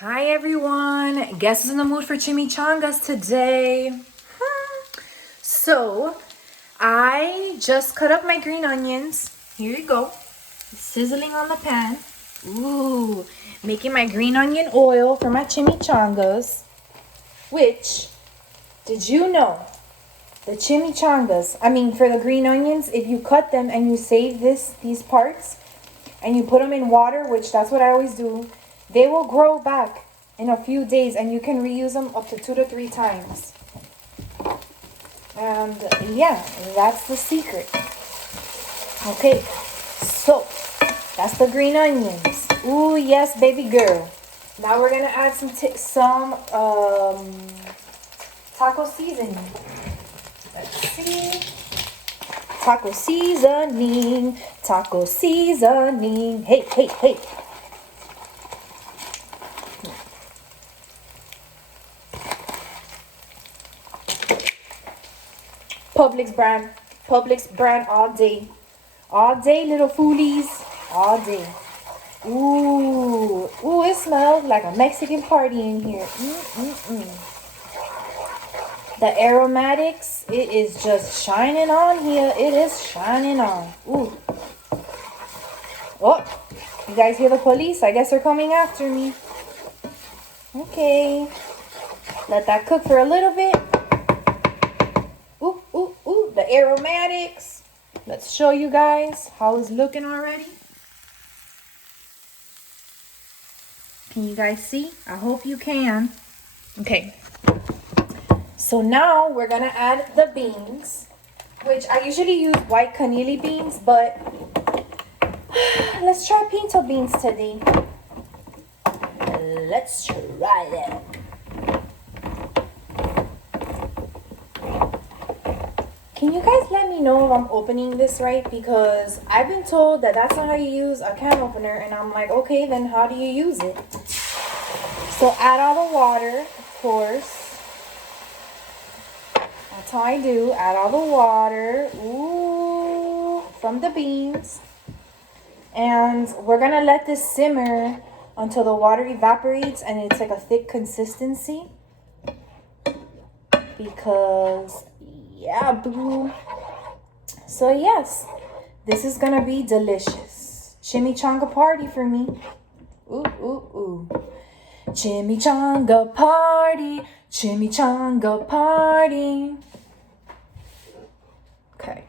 Hi everyone, guess who's in the mood for chimichangas today? So, I just cut up my green onions. Here you go. Sizzling on the pan. Ooh, making my green onion oil for my chimichangas. Which, did you know? The chimichangas, for the green onions, if you cut them and you save these parts and you put them in water, which that's what I always do, they will grow back in a few days and you can reuse them up to 2 to 3 times. And yeah, that's the secret. Okay, so that's the green onions. Ooh, yes, baby girl. Now we're gonna add some taco seasoning. Let's see. Taco seasoning, taco seasoning. Hey, hey, hey. Publix brand all day. All day, little foolies. All day. Ooh, it smells like a Mexican party in here. The aromatics, it is just shining on here. It is shining on. Ooh. Oh, you guys hear the police? I guess they're coming after me. Okay. Let that cook for a little bit. Ooh, the aromatics. Let's show you guys how it's looking already. Can you guys see? I hope you can. Okay. So now we're gonna add the beans, which I usually use white canili beans, but let's try pinto beans today. Let's try that. Can you guys let me know if I'm opening this right? Because I've been told that that's not how you use a can opener, and I'm like, okay, then how do you use it? So add all the water, of course. That's how I do. Add all the water. Ooh, from the beans. And we're going to let this simmer until the water evaporates and it's like a thick consistency. Because, yeah, boo. So, yes, this is going to be delicious. Chimichanga party for me. Ooh. Chimichanga party. Chimichanga party. Okay.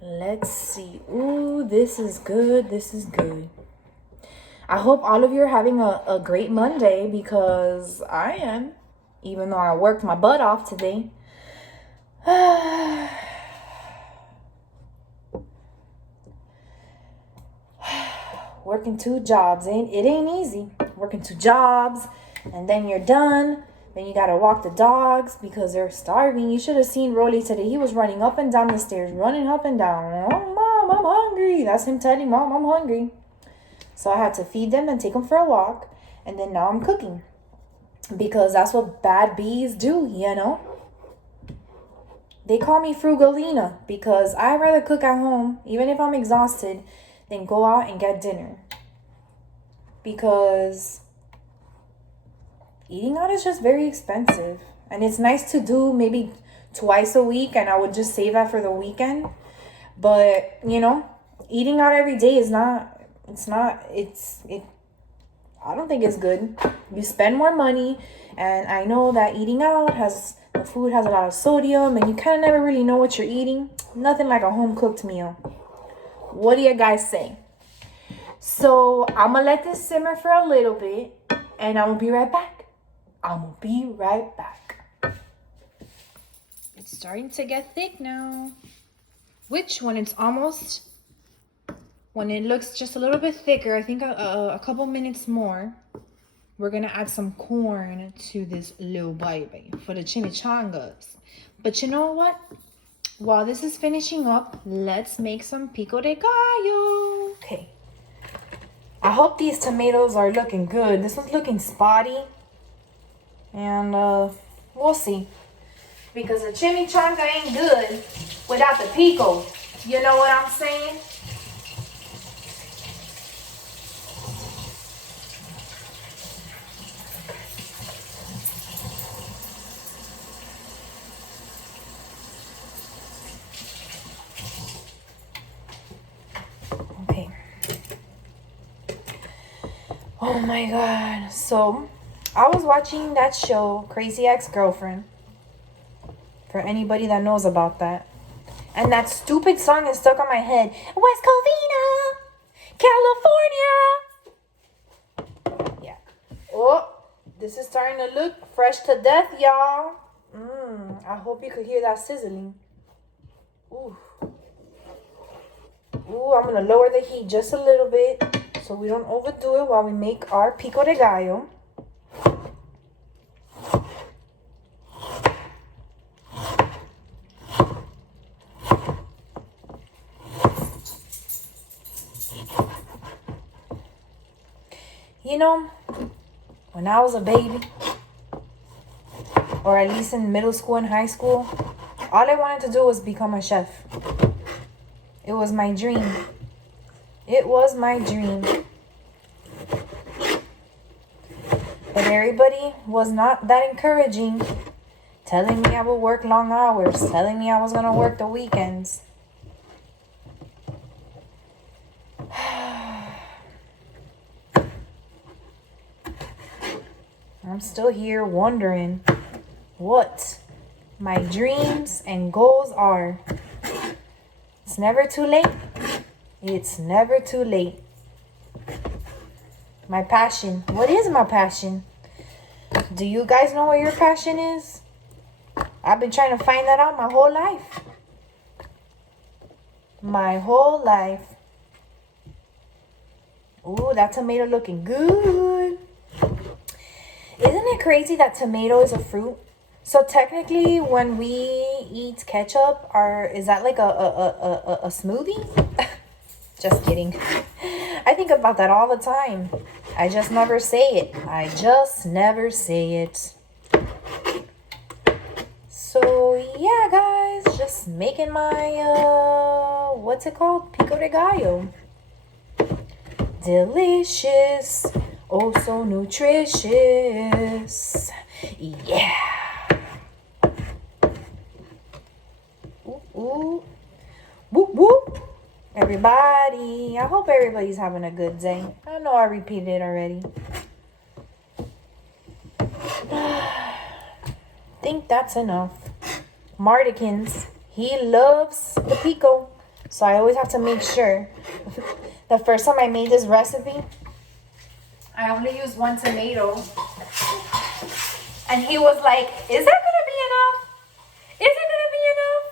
Let's see. Ooh, this is good. This is good. I hope all of you are having a great Monday, because I am. Even though I worked my butt off today. Working 2 jobs, it ain't easy. Working 2 jobs, and then you're done. Then you gotta walk the dogs because they're starving. You should have seen Rolly today. He was running up and down the stairs, running up and down. Oh, Mom, I'm hungry. That's him telling Mom, I'm hungry. So I had to feed them and take them for a walk. And then now I'm cooking. Because that's what bad bees do, you know? They call me Frugalina because I'd rather cook at home, even if I'm exhausted, than go out and get dinner. Because eating out is just very expensive. And it's nice to do maybe twice a week, and I would just save that for the weekend. But, you know, eating out every day is I don't think it's good. You spend more money, and I know that eating out the food has a lot of sodium, and you kind of never really know what you're eating. Nothing like a home cooked meal. What do you guys say? So I'm gonna let this simmer for a little bit, and I'm gonna be right back. It's starting to get thick now. When it looks just a little bit thicker, I think a couple minutes more, we're gonna add some corn to this little baby for the chimichangas. But you know what? While this is finishing up, let's make some pico de gallo. Okay. I hope these tomatoes are looking good. This one's looking spotty. And we'll see. Because the chimichanga ain't good without the pico. You know what I'm saying? Oh my god. So, I was watching that show, Crazy Ex-Girlfriend. For anybody that knows about that. And that stupid song is stuck on my head. West Covina, California. Yeah. Oh, this is starting to look fresh to death, y'all. I hope you could hear that sizzling. Ooh. Ooh, I'm going to lower the heat just a little bit so we don't overdo it while we make our pico de gallo. You know, when I was a baby, or at least in middle school and high school, all I wanted to do was become a chef. It was my dream. It was my dream. But everybody was not that encouraging, telling me I would work long hours, telling me I was going to work the weekends. I'm still here wondering what my dreams and goals are. It's never too late. It's never too late. My passion. What is my passion? Do you guys know what your passion is? I've been trying to find that out my whole life. My whole life. Ooh, that tomato looking good. Isn't it crazy that tomato is a fruit? So technically, when we eat ketchup, is that like a smoothie? Just kidding. I think about that all the time. I just never say it. I just never say it. So yeah, guys, just making my what's it called? Pico de gallo. Delicious. Oh, so nutritious. Yeah. Ooh, ooh. Whoop, whoop. Everybody. I hope everybody's having a good day. I know I repeated it already. I think that's enough. Martikins. He loves the pico. So I always have to make sure. The first time I made this recipe, I only used one tomato. And he was like, is that going to be enough? Is it going to be enough?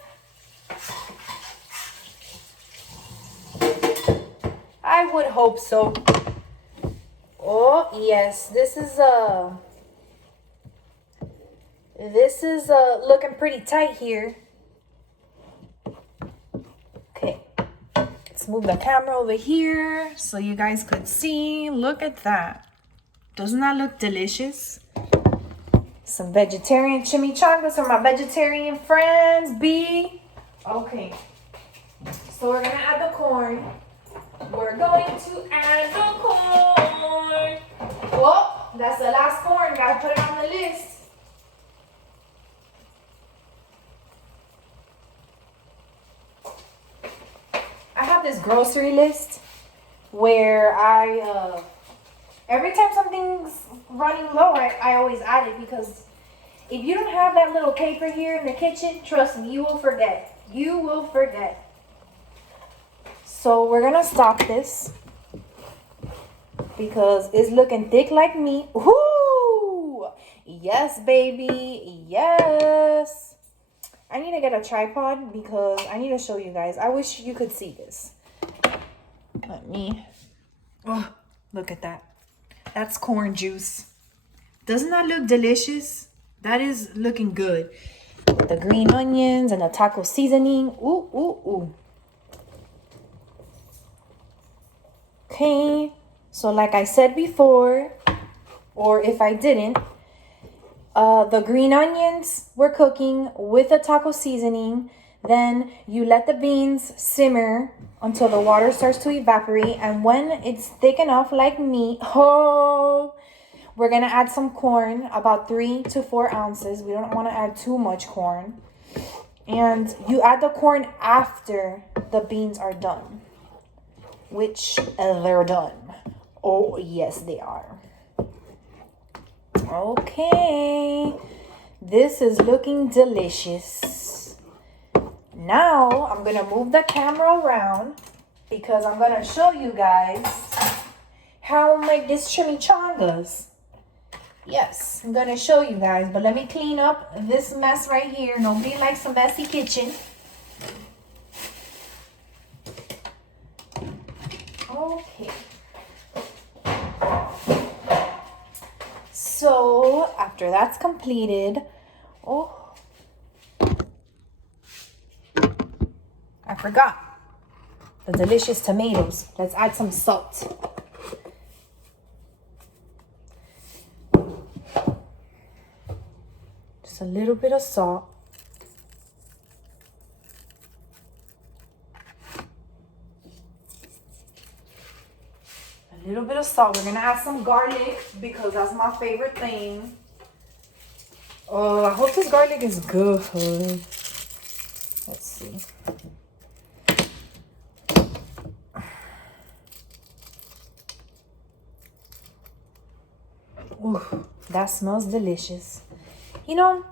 I would hope so. Oh, yes. This is looking pretty tight here. Okay. Let's move the camera over here so you guys could see. Look at that. Doesn't that look delicious? Some vegetarian chimichangas for my vegetarian friends, B. Okay. So we're going to add the corn. We're going to add the corn. Oh, that's the last corn. Got to put it on the list. I have this grocery list where every time something's running low, I always add it, because if you don't have that little paper here in the kitchen, trust me, you will forget. You will forget. So we're going to stop this because it's looking thick like me. Ooh! Yes, baby. Yes. I need to get a tripod because I need to show you guys. I wish you could see this. Let me. Oh, look at that. That's corn juice. Doesn't that look delicious? That is looking good. With the green onions and the taco seasoning. Ooh, ooh, ooh. Okay. So like I said before, or if I didn't, the green onions we're cooking with the taco seasoning. Then you let the beans simmer until the water starts to evaporate. And when it's thick enough like me, we're going to add some corn, about 3 to 4 ounces. We don't want to add too much corn. And you add the corn after the beans are done, which they're done. Oh, yes, they are. Okay. This is looking delicious. Now, I'm going to move the camera around because I'm going to show you guys how I make this chimichangas. Yes, I'm going to show you guys. But let me clean up this mess right here. Nobody likes a messy kitchen. Okay. So, after that's completed, I forgot the delicious tomatoes. Let's add some salt. Just a little bit of salt. A little bit of salt. We're gonna add some garlic because that's my favorite thing. Oh, I hope this garlic is good. Let's see. Ooh, that smells delicious. You know,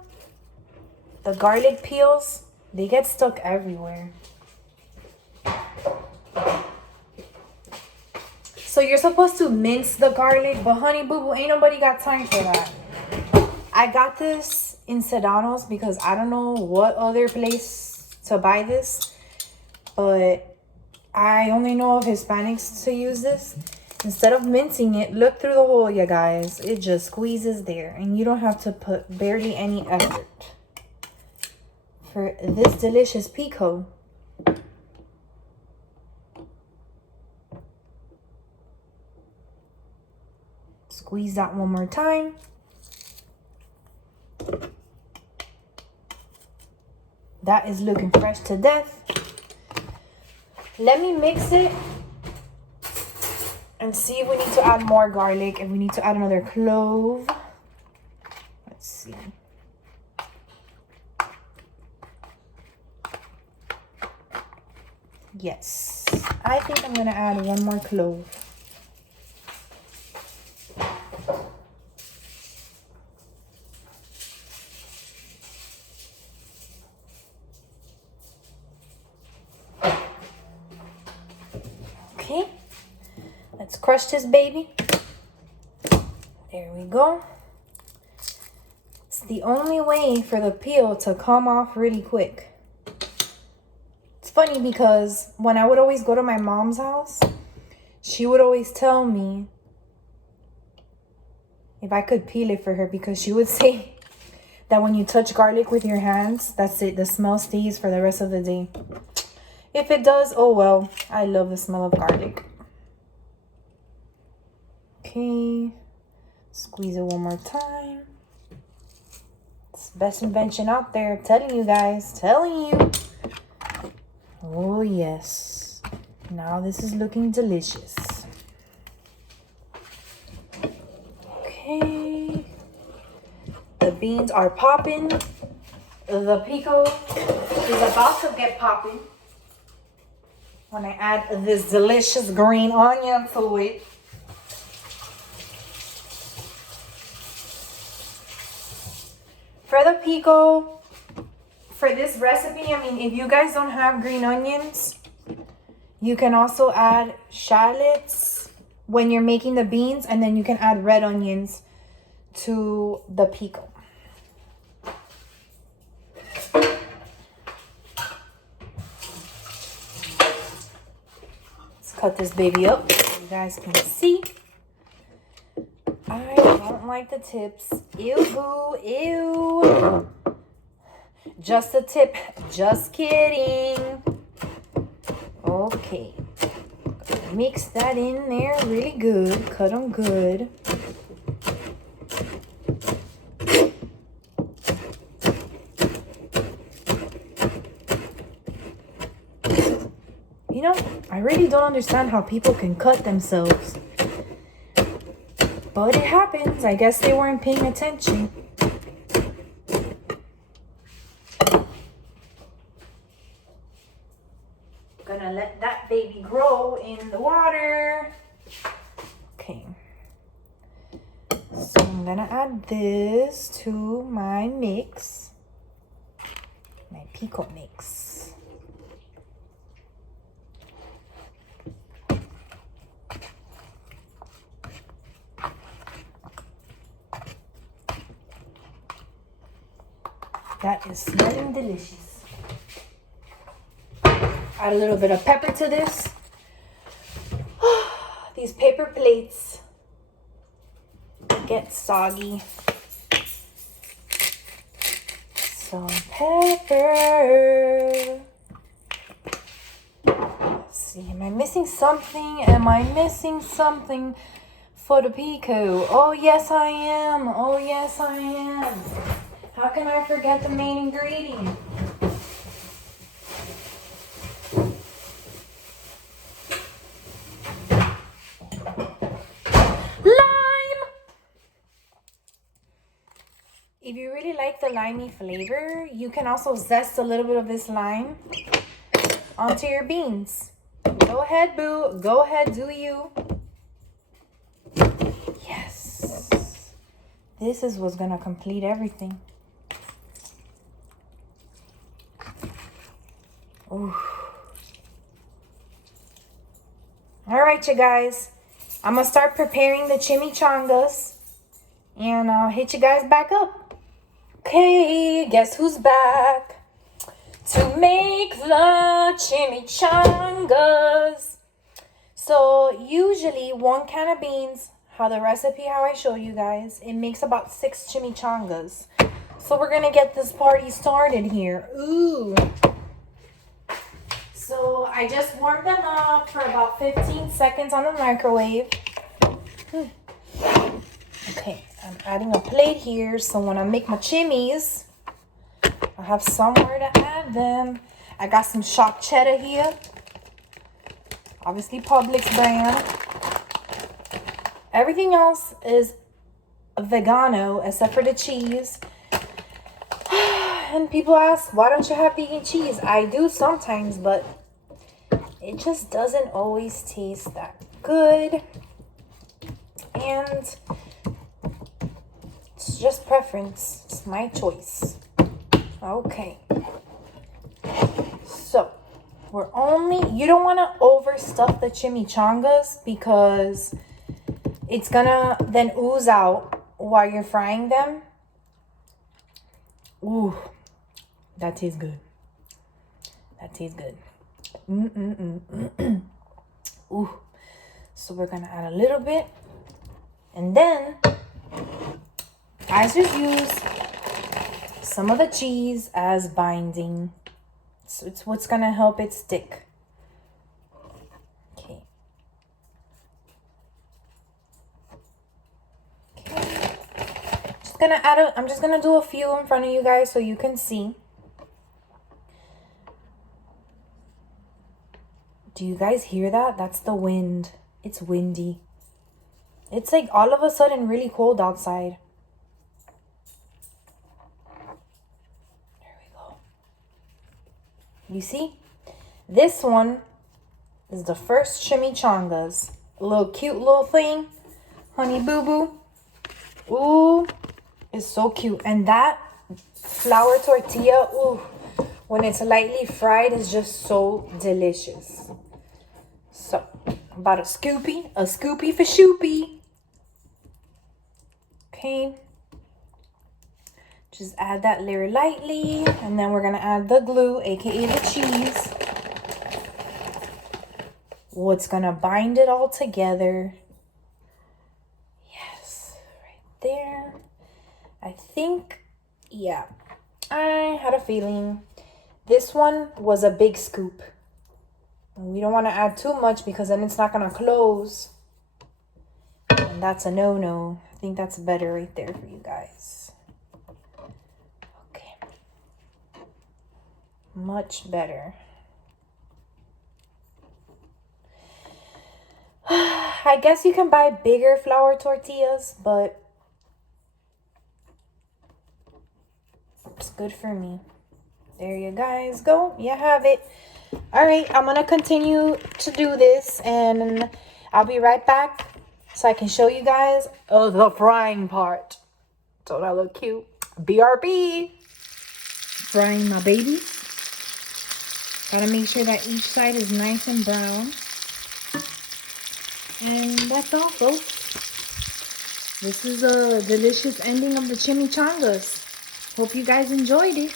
the garlic peels, they get stuck everywhere. So you're supposed to mince the garlic, but honey boo boo, ain't nobody got time for that. I got this in Sedano's because I don't know what other place to buy this, but I only know of Hispanics to use this. Instead of mincing it, look through the hole, you guys. It just squeezes there, and you don't have to put barely any effort for this delicious pico. Squeeze that one more time. That is looking fresh to death. Let me mix it and see if we need to add more garlic, if we need to add another clove. Let's see. Yes, I think I'm gonna add one more clove. Okay, let's crush this baby. There we go. It's the only way for the peel to come off really quick. It's funny because when I would always go to my mom's house, she would always tell me if I could peel it for her, because she would say that when you touch garlic with your hands, that's it. The smell stays for the rest of the day. If it does, oh well. I love the smell of garlic. Okay. Squeeze it one more time. It's the best invention out there. I'm telling you guys. Telling you. Oh, yes. Now this is looking delicious. Okay. The beans are popping. The pico is about to get popping when I add this delicious green onion to it. For the pico, for this recipe, I mean, if you guys don't have green onions, you can also add shallots when you're making the beans, and then you can add red onions to the pico. Cut this baby up so you guys can see. I don't like the tips. Ew, boo, ew. Just a tip. Just kidding. Okay. Mix that in there really good. Cut them good. You know, I really don't understand how people can cut themselves. But it happens. I guess they weren't paying attention. Gonna let that baby grow in the water. Okay. I'm gonna add this to my mix, my pico mix. That is smelling delicious. Add a little bit of pepper to this. These paper plates get soggy. Some pepper. Let's see, am I missing something? Am I missing something for the pico? Oh yes I am. Oh yes I am. How can I forget the main ingredient? Lime! If you really like the limey flavor, you can also zest a little bit of this lime onto your beans. Go ahead, boo. Go ahead, do you. Yes. This is what's gonna complete everything. Ooh. All right, you guys. I'm gonna start preparing the chimichangas, and I'll hit you guys back up. Okay, guess who's back to make the chimichangas? So usually 1 can of beans, how the recipe, how I show you guys, it makes about 6 chimichangas. So we're gonna get this party started here. Ooh. So I just warmed them up for about 15 seconds on the microwave. Okay, I'm adding a plate here so when I make my chimmies, I have somewhere to add them. I got some sharp cheddar here. Obviously Publix brand. Everything else is vegano except for the cheese. And people ask, why don't you have vegan cheese? I do sometimes, but it just doesn't always taste that good. And it's just preference. It's my choice. Okay. So, you don't want to overstuff the chimichangas because it's gonna then ooze out while you're frying them. Ooh, that tastes good. That tastes good. Ooh. So we're gonna add a little bit, and then I just use some of the cheese as binding. So it's what's gonna help it stick. Okay. I'm just gonna do a few in front of you guys so you can see. Do you guys hear that? That's the wind. It's windy. It's like all of a sudden really cold outside. There we go. You see? This one is the first chimichangas. A little cute little thing. Honey boo boo. Ooh. It's so cute. And that flour tortilla, ooh, when it's lightly fried, is just so delicious. So, about a scoopy for shoopy. Okay. Just add that layer lightly, and then we're gonna add the glue, aka the cheese. What's gonna bind it all together. Yes, right there. I think, yeah, I had a feeling this one was a big scoop. We don't want to add too much because then it's not going to close. And that's a no-no. I think that's better right there for you guys. Okay. Much better. I guess you can buy bigger flour tortillas, but it's good for me. There you guys go. You have it. All right, I'm gonna continue to do this, and I'll be right back so I can show you guys the frying part. Don't I look cute? BRB. Frying my baby. Gotta make sure that each side is nice and brown. And that's all, folks. This is a delicious ending of the chimichangas. Hope you guys enjoyed it.